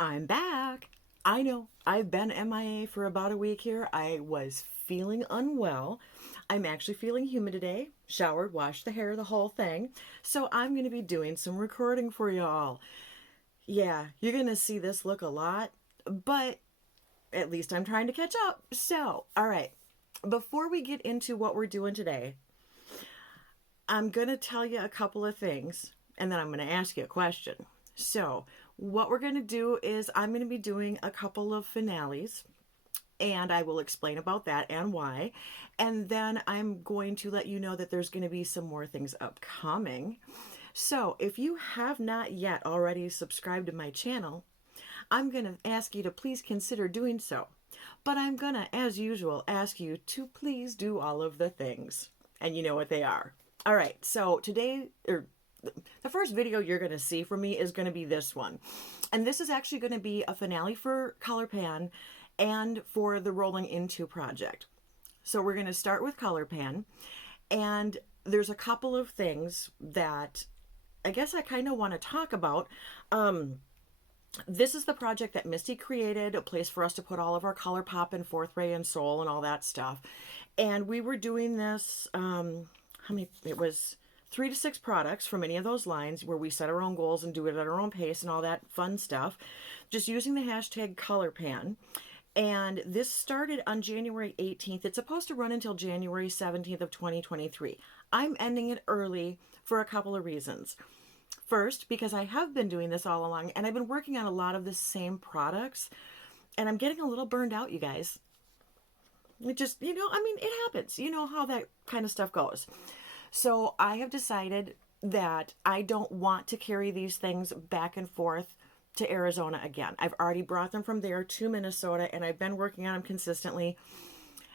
I'm back. I know I've been MIA for about a week here. I was feeling unwell. I'm actually feeling humid today. Showered, washed the hair, the whole thing. So I'm going to be doing some recording for y'all. Yeah, you're going to see this look a lot, but at least I'm trying to catch up. So, all right. Before we get into what we're doing today, I'm going to tell you a couple of things and then I'm going to ask you a question. So, what we're going to do is I'm going to be doing a couple of finales and I will explain about that and why. And then I'm going to let you know that there's going to be some more things upcoming. So, if you have not yet already subscribed to my channel, I'm going to ask you to please consider doing so. But I'm going to, as usual, ask you to please do all of the things. And you know what they are. All right, so today, the first video you're going to see from me is going to be this one. And this is actually going to be a finale for ColourPan and for the Rolling Into project. So we're going to start with ColourPan. And there's a couple of things that I guess I kind of want to talk about. This is the project that Misty created, a place for us to put all of our ColourPop and Fourth Ray and Soul and all that stuff. And we were doing this, it was 3 to 6 products from any of those lines where we set our own goals and do it at our own pace and all that fun stuff, just using the hashtag ColourPan. And this started on January 18th. It's supposed to run until January 17th of 2023. I'm ending it early for a couple of reasons. First, because I have been doing this all along and I've been working on a lot of the same products and I'm getting a little burned out, you guys. It just, it happens. You know how that kind of stuff goes. So I have decided that I don't want to carry these things back and forth to Arizona again. I've already brought them from there to Minnesota and I've been working on them consistently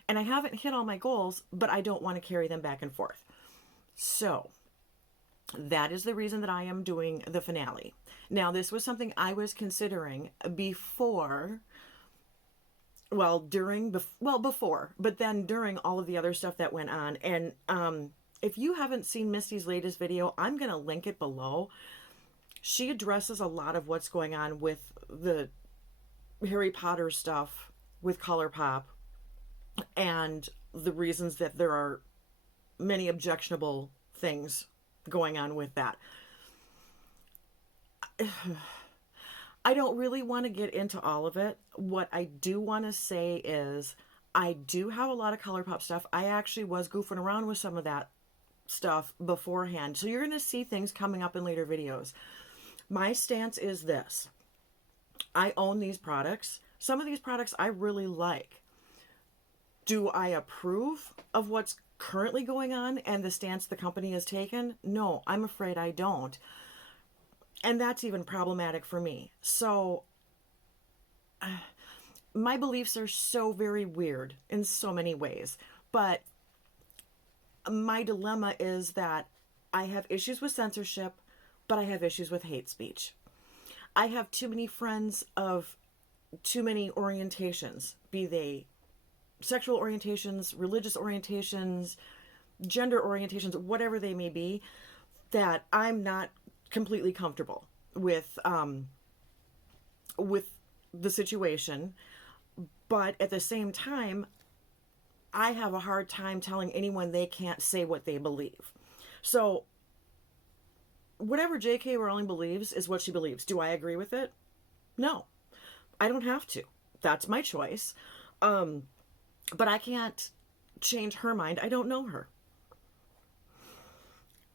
and I haven't hit all my goals, but I don't want to carry them back and forth. So that is the reason that I am doing the finale. Now, this was something I was considering before, but then during all of the other stuff that went on. And if you haven't seen Misty's latest video, I'm going to link it below. She addresses a lot of what's going on with the Harry Potter stuff with ColourPop and the reasons that there are many objectionable things going on with that. I don't really want to get into all of it. What I do want to say is I do have a lot of ColourPop stuff. I actually was goofing around with some of that stuff beforehand. So you're going to see things coming up in later videos. My stance is this. I own these products. Some of these products I really like. Do I approve of what's currently going on and the stance the company has taken? No, I'm afraid I don't. And that's even problematic for me. So my beliefs are so very weird in so many ways. But my dilemma is that I have issues with censorship, but I have issues with hate speech. I have too many friends of too many orientations, be they sexual orientations, religious orientations, gender orientations, whatever they may be, that I'm not completely comfortable with the situation. But at the same time, I have a hard time telling anyone they can't say what they believe. So whatever J.K. Rowling believes is what she believes. Do I agree with it? No, I don't have to. That's my choice. But I can't change her mind. I don't know her.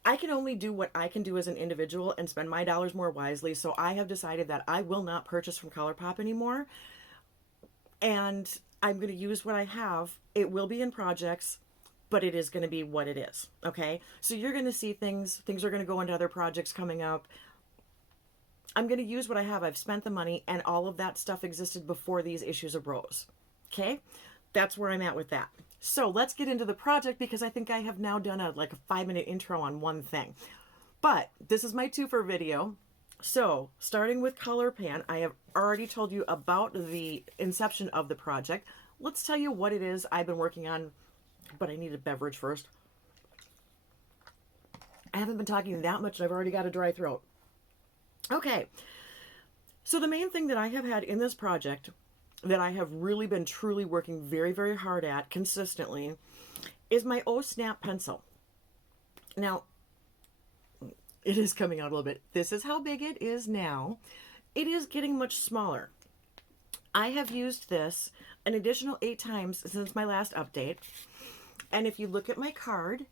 I can only do what I can do as an individual and spend my dollars more wisely. So I have decided that I will not purchase from ColourPop anymore. And I'm going to use what I have. It will be in projects, but it is going to be what it is. Okay? So you're going to see things. Things are going to go into other projects coming up. I'm going to use what I have. I've spent the money and all of that stuff existed before these issues arose. Okay? That's where I'm at with that. So let's get into the project because I think I have now done a 5-minute intro on one thing. But this is my twofer video. So starting with ColourPan, I have already told you about the inception of the project. Let's tell you what it is I've been working on, but I need a beverage first. I haven't been talking that much and I've already got a dry throat. Okay. So the main thing that I have had in this project that I have really been truly working very, very hard at consistently is my Oh Snap pencil. Now, it is coming out a little bit. This is how big it is now. It is getting much smaller. I have used this an additional 8 times since my last update. And if you look at my card,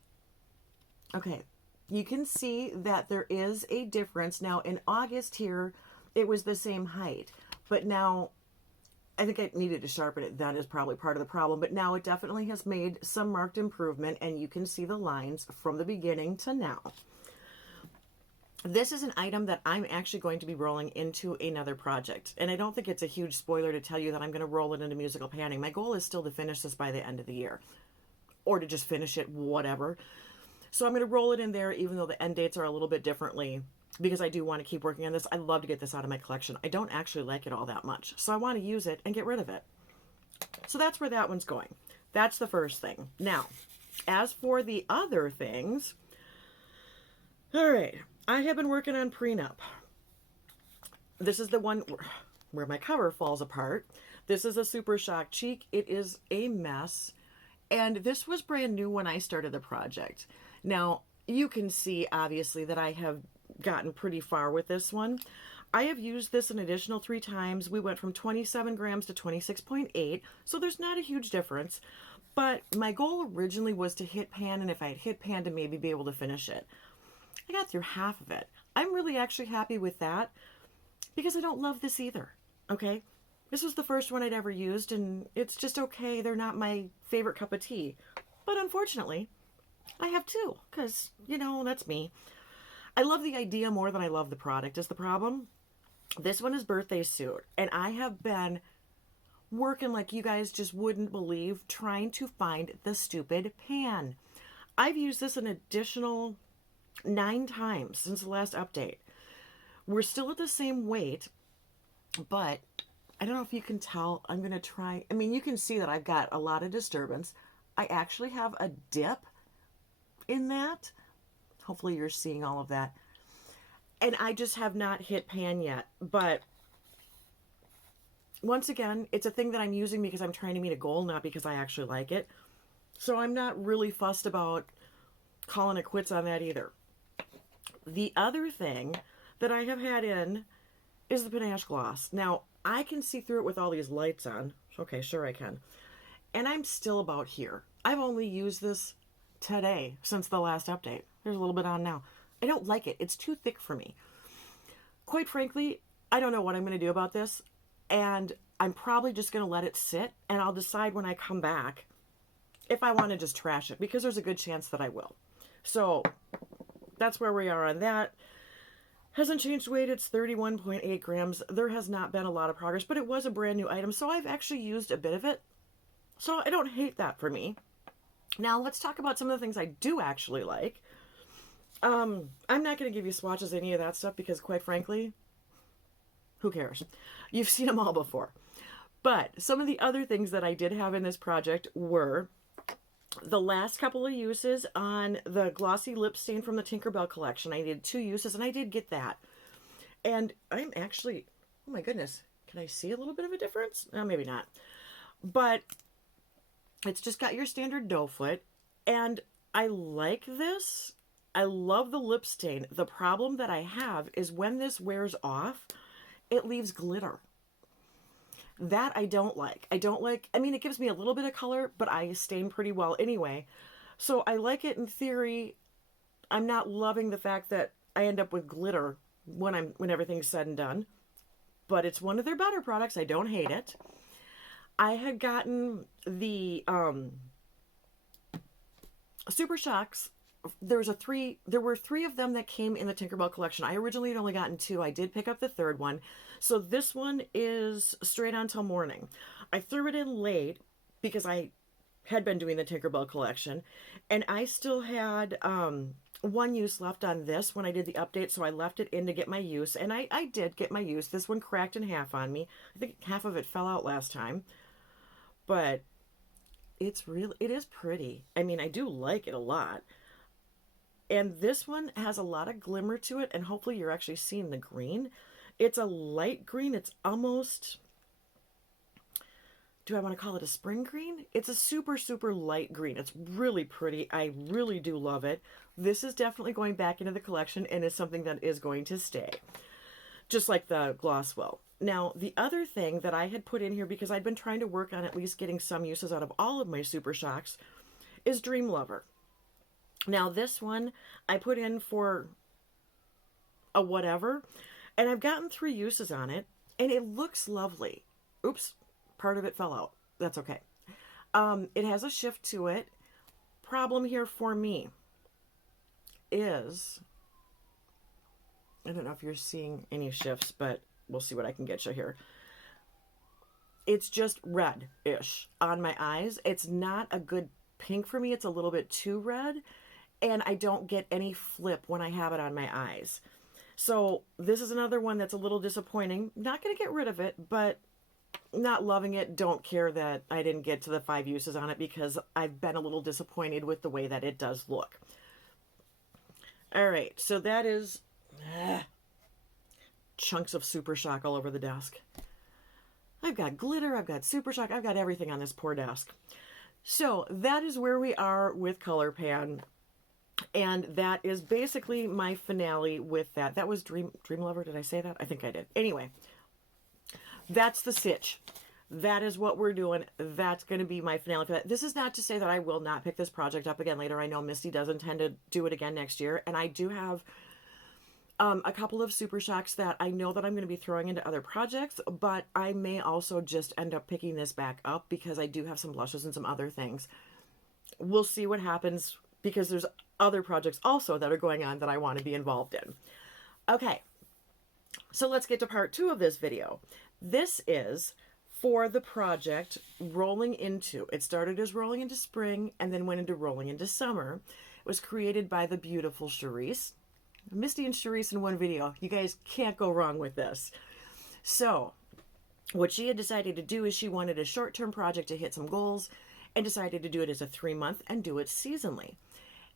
okay, you can see that there is a difference. Now in August here, it was the same height, but now I think I needed to sharpen it. That is probably part of the problem, but now it definitely has made some marked improvement, and you can see the lines from the beginning to now. This is an item that I'm actually going to be rolling into another project. And I don't think it's a huge spoiler to tell you that I'm going to roll it into musical panning. My goal is still to finish this by the end of the year. Or to just finish it, whatever. So I'm going to roll it in there, even though the end dates are a little bit differently. Because I do want to keep working on this. I love to get this out of my collection. I don't actually like it all that much. So I want to use it and get rid of it. So that's where that one's going. That's the first thing. Now, as for the other things... All right. I have been working on Prenup. This is the one where my cover falls apart. This is a Super Shock Cheek. It is a mess. And this was brand new when I started the project. Now, you can see, obviously, that I have gotten pretty far with this one. I have used this an additional 3 times. We went from 27 grams to 26.8, so there's not a huge difference. But my goal originally was to hit pan, and if I had hit pan, to maybe be able to finish it. I got through half of it. I'm really actually happy with that because I don't love this either, okay? This was the first one I'd ever used, and it's just okay. They're not my favorite cup of tea. But unfortunately, I have 2 because, you know, that's me. I love the idea more than I love the product is the problem. This one is Birthday Suit, and I have been working like you guys just wouldn't believe trying to find the stupid pan. I've used this an additional 9 times since the last update. We're still at the same weight, but I don't know if you can tell. I'm going to try. I mean, you can see that I've got a lot of disturbance. I actually have a dip in that. Hopefully you're seeing all of that. And I just have not hit pan yet. But once again, it's a thing that I'm using because I'm trying to meet a goal, not because I actually like it. So I'm not really fussed about calling it quits on that either. The other thing that I have had in is the Panache Gloss. Now, I can see through it with all these lights on. Okay, sure I can. And I'm still about here. I've only used this today since the last update. There's a little bit on now. I don't like it. It's too thick for me. Quite frankly, I don't know what I'm going to do about this. And I'm probably just going to let it sit. And I'll decide when I come back if I want to just trash it. Because there's a good chance that I will. So that's where we are on that. Hasn't changed weight. It's 31.8 grams. There has not been a lot of progress, but it was a brand new item. So I've actually used a bit of it. So I don't hate that for me. Now let's talk about some of the things I do actually like. I'm not going to give you swatches, any of that stuff, because quite frankly, who cares? You've seen them all before. But some of the other things that I did have in this project were the last couple of uses on the glossy lip stain from the Tinkerbell collection. I did 2 uses, and I did get that. And I'm actually, oh my goodness, can I see a little bit of a difference? No, maybe not. But it's just got your standard doe foot, and I like this. I love the lip stain. The problem that I have is when this wears off, it leaves glitter. That I don't like. I mean, it gives me a little bit of color, but I stain pretty well anyway. So I like it in theory. I'm not loving the fact that I end up with glitter when everything's said and done. But it's one of their better products. I don't hate it. I had gotten the Super Shocks. There were 3 of them that came in the Tinkerbell collection. I originally had only gotten 2. I did pick up the 3rd one. So this one is straight on till morning. I threw it in late because I had been doing the Tinkerbell collection. And I still had 1 use left on this when I did the update. So I left it in to get my use. And I did get my use. This one cracked in half on me. I think half of it fell out last time. But it is pretty. I mean, I do like it a lot. And this one has a lot of glimmer to it, and hopefully you're actually seeing the green. It's a light green. It's almost, do I want to call it a spring green? It's a super, super light green. It's really pretty. I really do love it. This is definitely going back into the collection and is something that is going to stay, just like the gloss will. Now, the other thing that I had put in here, because I'd been trying to work on at least getting some uses out of all of my Super Shocks, is Dream Lover. Now, this one I put in for a whatever, and I've gotten 3 uses on it, and it looks lovely. Oops, part of it fell out. That's okay. It has a shift to it. Problem here for me is, I don't know if you're seeing any shifts, but we'll see what I can get you here. It's just red-ish on my eyes. It's not a good pink for me. It's a little bit too red, and I don't get any flip when I have it on my eyes. So this is another one that's a little disappointing. Not going to get rid of it, but not loving it. Don't care that I didn't get to the 5 uses on it because I've been a little disappointed with the way that it does look. All right, so that is chunks of Super Shock all over the desk. I've got glitter, I've got Super Shock, I've got everything on this poor desk. So that is where we are with ColourPan. And that is basically my finale with that. That was Dream Lover. Did I say that? I think I did. Anyway, that's the sitch. That is what we're doing. That's going to be my finale for that. This is not to say that I will not pick this project up again later. I know Misty does intend to do it again next year. And I do have a couple of Super Shocks that I know that I'm going to be throwing into other projects. But I may also just end up picking this back up because I do have some blushes and some other things. We'll see what happens because there's other projects also that are going on that I want to be involved in. Okay, so let's get to part 2 of this video. This is for the project Rolling Into. It started as Rolling Into Spring and then went into Rolling Into Summer. It was created by the beautiful Cherise. Misty and Cherise in one video. You guys can't go wrong with this. So what she had decided to do is she wanted a short-term project to hit some goals and decided to do it as a 3-month and do it seasonally.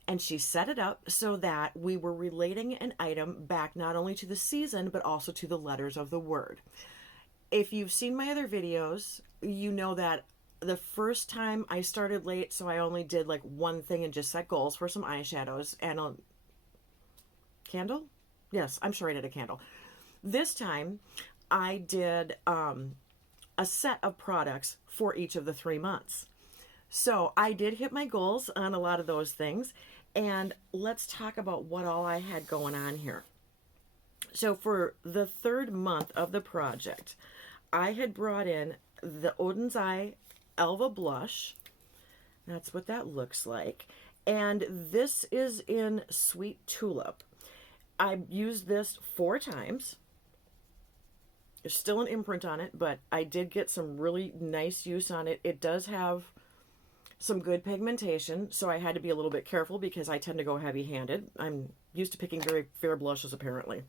And she set it up so that we were relating an item back not only to the season, but also to the letters of the word. If you've seen my other videos, you know that the first time I started late, so I only did like one thing and just set goals for some eyeshadows and a candle. Yes, I'm sure I did a candle. This time I did a set of products for each of the 3 months. So I did hit my goals on a lot of those things. And let's talk about what all I had going on here. So for the 3rd month of the project, I had brought in the Odin's Eye Elva blush. That's what that looks like. And this is in Sweet Tulip. I used this 4 times. There's still an imprint on it, but I did get some really nice use on it. It does have some good pigmentation, so I had to be a little bit careful because I tend to go heavy-handed. I'm used to picking very fair blushes, apparently.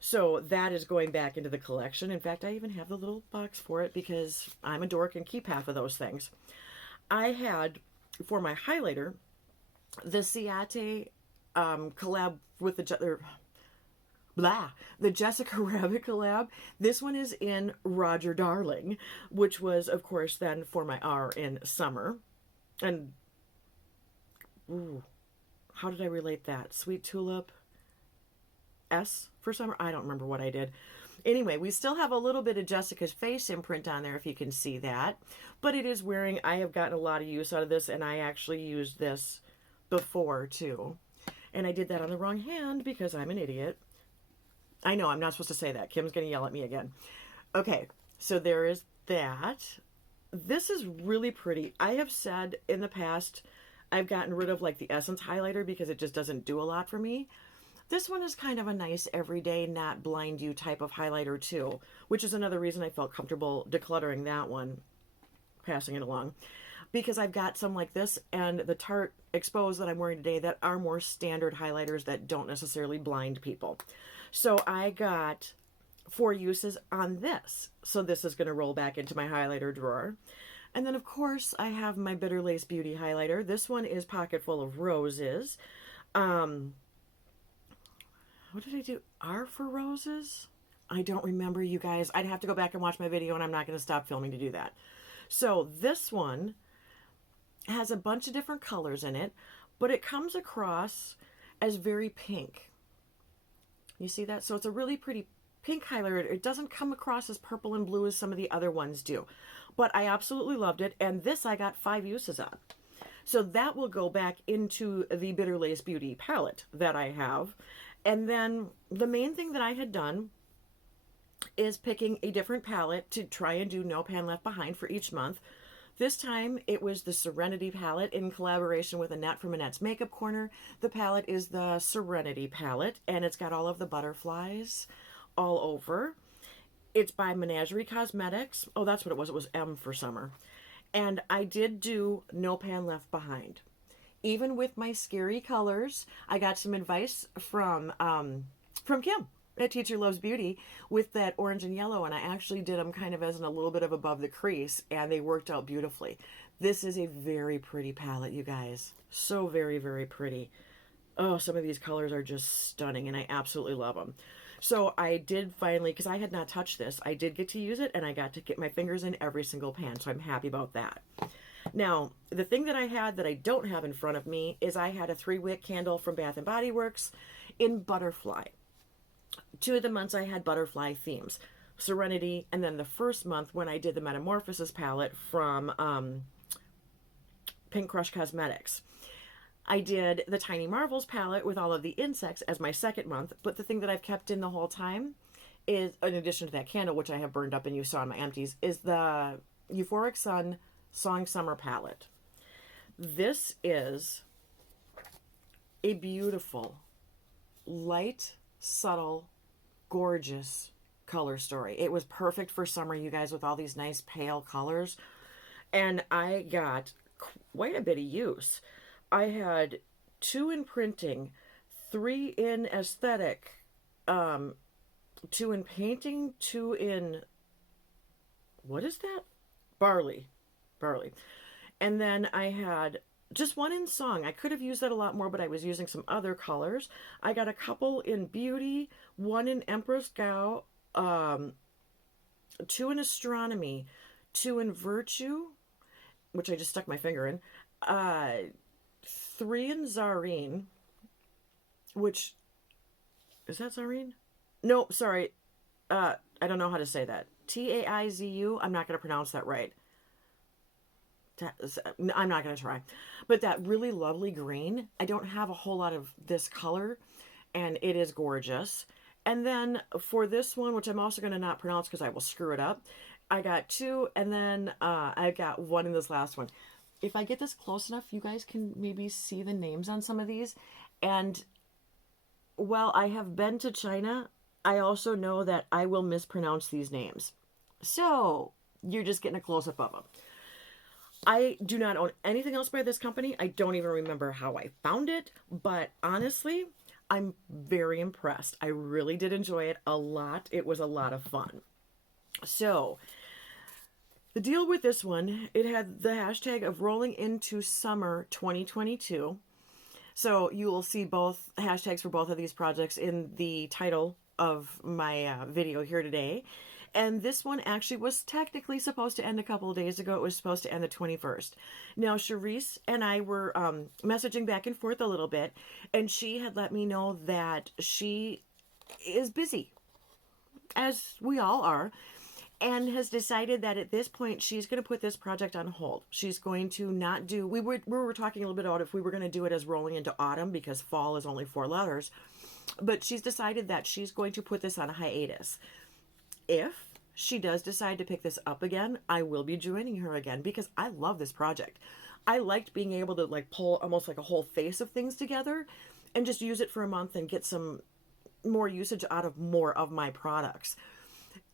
So that is going back into the collection. In fact, I even have the little box for it because I'm a dork and keep half of those things. I had, for my highlighter, the Ciate collab with the Jessica Rabbit collab. This one is in Roger Darling, which was, of course, then for my R in Summer. And, ooh, how did I relate that? Sweet Tulip S for Summer? I don't remember what I did. Anyway, we still have a little bit of Jessica's face imprint on there, if you can see that. But it is wearing, I have gotten a lot of use out of this, and I actually used this before, too. And I did that on the wrong hand because I'm an idiot. I know, I'm not supposed to say that. Kim's going to yell at me again. Okay, so there is that. This is really pretty. I have said in the past, I've gotten rid of like the Essence highlighter because it just doesn't do a lot for me. This one is kind of a nice everyday, not blind you type of highlighter too, which is another reason I felt comfortable decluttering that one, passing it along. Because I've got some like this and the Tarte Expose that I'm wearing today that are more standard highlighters that don't necessarily blind people. So I got 4 uses on this. So this is going to roll back into my highlighter drawer. And then, of course, I have my Bitter Lace Beauty highlighter. This one is Pocket Full of Roses. What did I do? R for Roses? I don't remember, you guys. I'd have to go back and watch my video, and I'm not going to stop filming to do that. So this one has a bunch of different colors in it, but it comes across as very pink. You see that? So it's a really pretty pink highlighter. It doesn't come across as purple and blue as some of the other ones do. But I absolutely loved it, and this I got 5 uses on. So that will go back into the Bitter Lace Beauty palette that I have. And then the main thing that I had done is picking a different palette to try and do No Pan Left Behind for each month. This time it was the Serenity palette in collaboration with Annette from Annette's Makeup Corner. The palette is the Serenity palette, and it's got all of the butterflies all over. It's by Menagerie Cosmetics. Oh, that's what it was. It was M for summer. And I did do No Pan Left Behind. Even with my scary colors, I got some advice from Kim at Teacher Loves Beauty with that orange and yellow, and I actually did them kind of as in a little bit of above the crease, and they worked out beautifully. This is a very pretty palette, you guys. So very, very pretty. Oh, some of these colors are just stunning, and I absolutely love them. So I did finally, because I had not touched this, I did get to use it, and I got to get my fingers in every single pan, so I'm happy about that. Now, the thing that I had that I don't have in front of me is I had a 3-wick candle from Bath & Body Works in Butterfly. 2 of the months I had butterfly themes, Serenity, and then the first month when I did the Metamorphosis palette from Pink Crush Cosmetics. I did the Tiny Marvels palette with all of the insects as my second month, but the thing that I've kept in the whole time is, in addition to that candle, which I have burned up and you saw in my empties, is the Euphoric Sun Song Summer palette. This is a beautiful, light, subtle, gorgeous color story. It was perfect for summer, you guys, with all these nice pale colors. And I got quite a bit of use. I had 2 in printing, 3 in aesthetic, 2 in painting, 2 in, what is that? Barley. And then I had just 1 in song. I could have used that a lot more, but I was using some other colors. I got a couple in beauty, 1 in Empress Gao, 2 in astronomy, 2 in virtue, which I just stuck my finger in, 3 in Zarine, which, is that Zarine? No, sorry. I don't know how to say that. Taizu. I'm not going to pronounce that right. I'm not going to try. But that really lovely green, I don't have a whole lot of this color, and it is gorgeous. And then for this one, which I'm also going to not pronounce because I will screw it up, I got 2, and then I got 1 in this last one. If I get this close enough, you guys can maybe see the names on some of these. And while I have been to China, I also know that I will mispronounce these names. So you're just getting a close-up of them. I do not own anything else by this company. I don't even remember how I found it, but honestly, I'm very impressed. I really did enjoy it a lot. It was a lot of fun. So the deal with this one, it had the hashtag of rolling into summer 2022. So you will see both hashtags for both of these projects in the title of my video here today. And this one actually was technically supposed to end a couple of days ago. It was supposed to end the 21st. Now, Cherise and I were messaging back and forth a little bit, and she had let me know that she is busy, as we all are, and has decided that at this point she's going to put this project on hold. She's going to not do, we were talking a little bit about if we were going to do it as rolling into autumn because fall is only 4 letters, but she's decided that she's going to put this on a hiatus. If she does decide to pick this up again, I will be joining her again because I love this project. I liked being able to like pull almost like a whole face of things together and just use it for a month and get some more usage out of more of my products.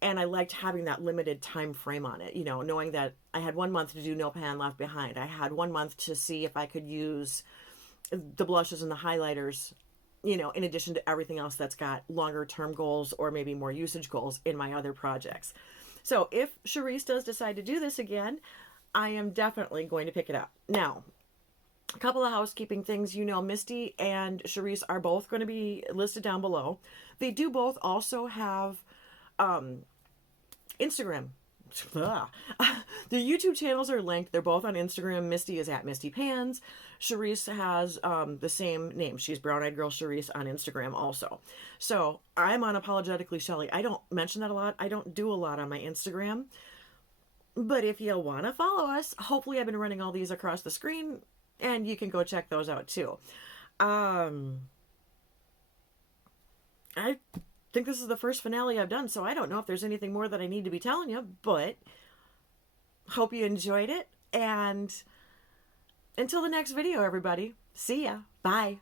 And I liked having that limited time frame on it, you know, knowing that I had 1 month to do No Pan Left Behind. I had 1 month to see if I could use the blushes and the highlighters, you know, in addition to everything else that's got longer term goals or maybe more usage goals in my other projects. So if Cherise does decide to do this again, I am definitely going to pick it up. Now, a couple of housekeeping things. You know, Misty and Cherise are both going to be listed down below. They do both also have Instagram. Ugh. The YouTube channels are linked. They're both on Instagram. Misty is at Misty Pans. Cherise has the same name. She's Brown Eyed Girl Cherise on Instagram also. So I'm unapologetically Shelly. I don't mention that a lot. I don't do a lot on my Instagram. But if you want to follow us, hopefully I've been running all these across the screen and you can go check those out too. I think this is the first finale I've done, so I don't know if there's anything more that I need to be telling you, but hope you enjoyed it. And until the next video, everybody, see ya. Bye.